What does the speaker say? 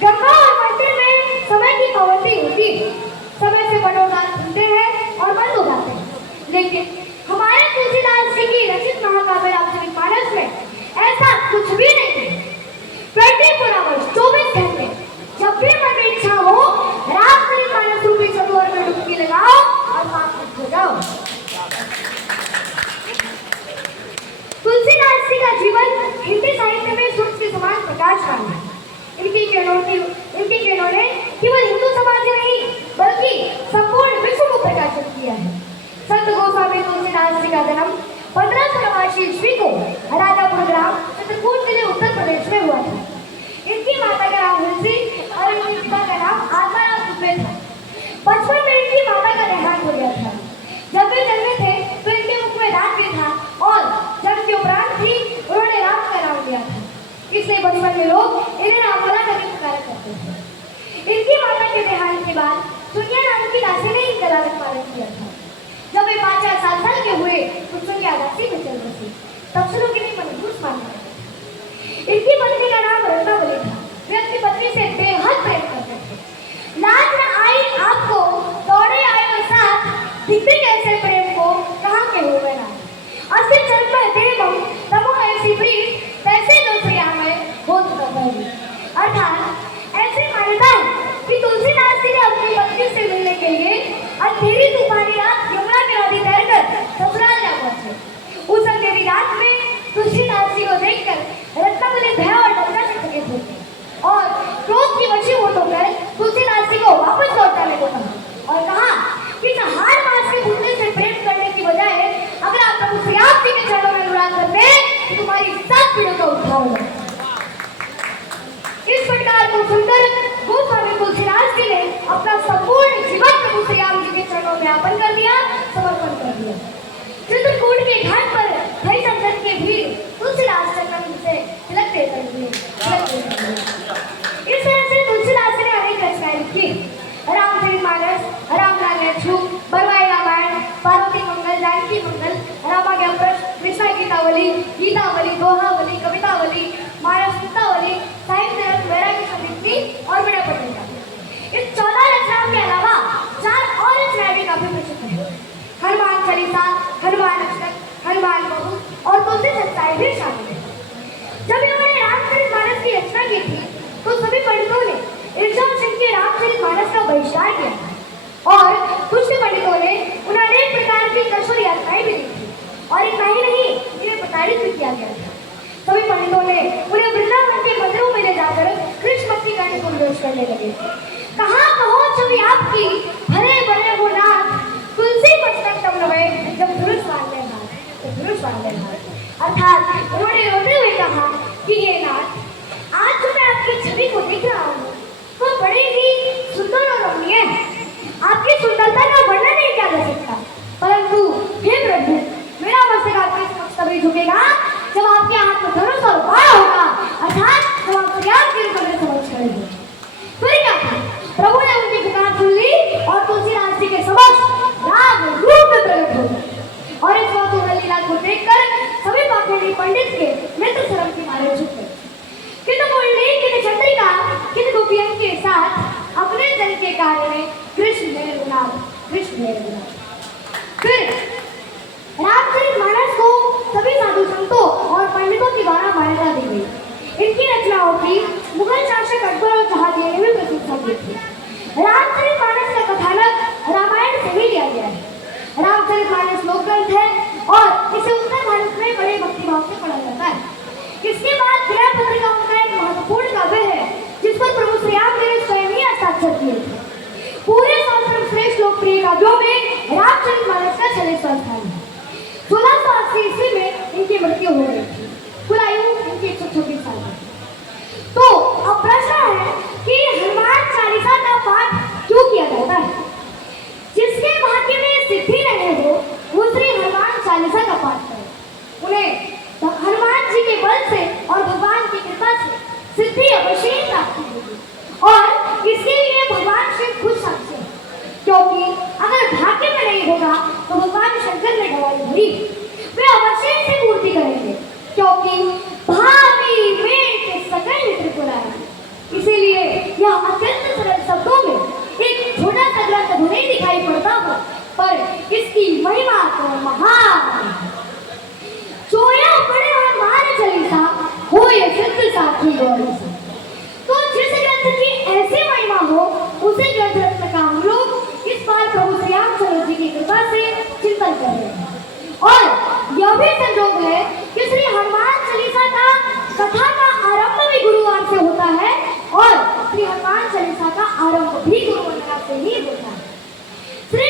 गंगा और मंदिर में समय की पाबंदी होती है, समय से बटोदार सुनते हैं और बंद हो जाते हैं। लेकिन हमारे तुलसीदास जी की रचित महाकाव्य रामचरितमानस में ऐसा कुछ भी नहीं है। 24 आवर्स 24 घंटे जब भी मन में इच्छा हो रामचरितमानस रूपी सरोवर में डुबकी लगाओ और वापस हो जाओ। तुलसीदास जी का जीवन हिंदी साहित्य में सूर्य के समान प्रकाशमान है। इनकी किरणों ने केवल हिंदू समाज ही नहीं बल्कि संपूर्ण विश्व को प्रकाशित किया है। संत गोस्वामी तुलसीदास जी का जन्म 1589 ईस्वी को राजापुर ग्राम चित्रकूट जिले उत्तर प्रदेश में हुआ था। इनकी माता का नाम तुलसी और इनके पिता का नाम आत्माराम दुबे था। बचपन में इनकी माता का देहांत हो गया था। जब वे जन्मे थे तो इनके मुख में दांत भी था और जन्म के उपरांत ही उन्होंने राम का नाम लिया था। इसलिए बचपन में लोग इन्हें रामवाला करके पुकारा करते थे। इनकी माता के देहांत के बाद सुनिया नाम की दासी ने इनका लालन पालन किया था। जब वे 5-4 साल के हुए तो सुनिया दासी में चल बसी। तब शुरू के लिए मनहूस मानने लगे। इनकी पत्नी का नाम रत्नावली था। वे अपनी पत्नी से बेहद प्रेम करते थे। लाज न आई आपको दौड़े आए और साथ दिखते कैसे प्रेम को कहाँ के हो गए ना असि चल में देवम तमो ऐसी प्रीत तैसे जो प्रिया में होत कबरी। अर्थात ऐसे मान्यता है कि तुलसीदास जी ने अपनी पत्नी से मिलने के लिए अंधेरी तूफानी रात यमुना के नदी तैरकर ससुराल जा पहुंचे। उस अंधेरी रात में तुलसीदास जी को देखकर रत्नावली भय और डरना से चकित हो गई और क्रोध की वशीभूत होकर तुलसीदास जी को वापस लौटाने को कहा और कहा कि हार मास के पुण्य से प्रेम करने की बजाय अगर आप प्रभु श्री राम जी के चरणों में अनुराग करते तो तुम्हारी 7 पीढ़ियों का उद्धार होगा। इस फटकार को सुनकर गोस्वामी तुलसीदास जी ने अपना संपूर्ण जीवन प्रभु श्री राम जी के चरणों में अर्पण कर दिया, समर्पण कर दिया। चित्रकूट के घाट पर भई संतन के भीड़ तुलसीदास चरण से तिलक देकर हुए। इस तरह से तुलसीदास ने अनेक रचनाएं लिखी। रामचरितमानस, रामलाल लक्ष्मण, बरवाई रामायण, पार्वती मंगल, जानकी मंगल, रामाज्ञाप्रश, कृष्णा गीतावली, गीतावली, दोहावली, कवितावली, मानस गीतावली, साहित्य रत्न, वैराग्य समिति और बड़े पढ़ने। इस 14 रचनाओं के अलावा 4 और रचनाएं भी काफी प्रसिद्ध हैं। हनुमान चालीसा, हनुमान अष्टक, हनुमान बहु और तुलसी सत्ताएं भी शामिल हैं। जब इन्होंने रामचरितमानस की रचना की थी तो सभी पंडितों ने ऋषभ सिंह के रामचरितमानस का बहिष्कार किया और कुछ पंडितों ने उन्हें अनेक प्रकार की कठोर यातनाएं भी दी थी और इतना ही नहीं इन्हें प्रताड़ित भी किया गया था। सभी पंडितों ने उन्हें वृंदावन के मंदिरों में ले जाकर कृष्ण भक्ति करने को विरोध करने लगे। कहाँ कहो छवि आपकी भरे बने हो नाथ तुलसी पुस्तक तम नवे जब धनुष बांधे हाथ तो धनुष बांधे हाथ। अर्थात उन्होंने रोते हुए कहा कि हे नाथ, आज जो मैं आपकी छवि को देख रहा हूँ वो बड़े ही सुंदर और रमणीय है। आपकी सुंदरता का वर्णन नहीं किया जा सकता, परंतु हे प्रभु, मेरा मस्तक आपके समक्ष तभी झुकेगा जब आपके हाथ में धनुष और बाण होगा, अर्थात जब आप प्रयास के रूप में समक्ष खड़े हो। फिर क्या था? प्रभु ने उनकी पुकार सुन ली और तुलसीदास जी के समक्ष राग रूप में प्रकट हो गए और इस कौतूहल लीला को देखकर सभी पाखंडी पंडित के नेत्र शर्म के मारे झुक गए। किंतु मुरली, किंतु चंद्रिका, किंतु गोपियन के साथ अपने जन के कार्य में कृष्ण है रघुनाथ, कृष्ण है रघुनाथ। फिर रामचरितमानस को सभी साधु संतों और पंडितों के द्वारा मान्यता दी गई। इनकी रचनाओं की मुगल शासक अकबर और जहांगीर ने भी प्रशंसा की थी। रामचरितमानस का कथानक रामायण से ही लिया गया है। रामचरितमानस लोक ग्रंथ है और इसे उत्तर भारत में बड़े भक्तिभाव से पढ़ा जाता है। इसके बाद विराट पत्रिका उनका एक महत्वपूर्ण काव्य है जिस पर प्रभु श्री राम ने स्वयं ही हस्ताक्षर किए थे। पूरे सर्वश्रेष्ठ लोकप्रिय काव्यों में रामचरितमानस का 40वां स्थान है। 1680 ईस्वी में इनकी मृत्यु हो गई थी। कुल आयु इनकी 126 साल है। तो अब प्रश्न है कि हनुमान चालीसा का पाठ क्यों किया जाता है? जिसके भाग्य में सिद्धि रहे हो वो श्री हनुमान चालीसा का पाठ करें। उन्हें हनुमान जी के बल से और भगवान की कृपा से सिद्धि अवश्य प्राप्त होगी और इसके लिए भगवान शिव खुद साक्षी है, क्योंकि अगर भाग्य में नहीं होगा तो भगवान शंकर ने गवाही भरी, वे अवश्य इसे पूर्ति करेंगे, क्योंकि भावी में सकल त्रिपुरारी। इसीलिए महिमा तो महान। चोया पड़े हनुमान चालीसा हो ये सिद्ध साखी गौरी सा। तो जिस ग्रंथ की ऐसी महिमा हो उसे ग्रंथ रत्न का हम लोग इस बार प्रभु श्री रामचंद्र जी की कृपा से चिंतन कर रहे हैं। और यह भी संयोग है कि श्री हनुमान चालीसा का कथा का आरंभ भी गुरुवार से होता है और श्री हनुमान चालीसा का आरंभ भी गुरु वंदना से ही होता है। श्री